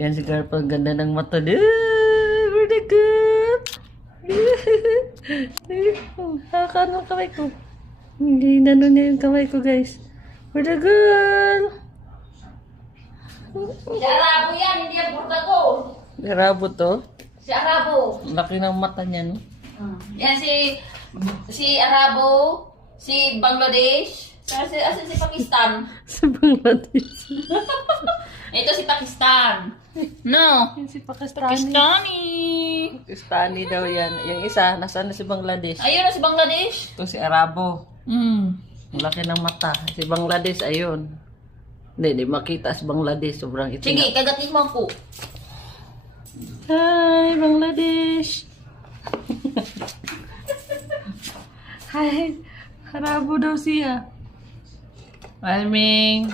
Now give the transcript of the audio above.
Yan si Garpa, ganda ng mata niya. Very good. Hakan ang kamay ko. Hindi nano niya yung kamay ko, guys. Very good. Si Arabo yan, hindi ang Portago. Garabo to. Si Arabo. Laki ng mata niya, no? Yan si Arabo, si Bangladesh, asan si Pakistan? Sa Bangladesh. Ito si Pakistan. No. Yan si Pakistani. Pakistani. Pakistani daw yan. Yung isa, nasaan na si Bangladesh? Ayun na si Bangladesh. Ito si Arabo. Mm. Ang laki ng mata. Si Bangladesh, ayun. Hindi makita si Bangladesh. Sobrang itim. Sige, kagatin mo ako. Hi, Bangladesh. Hi. Arabo daw siya. Alming.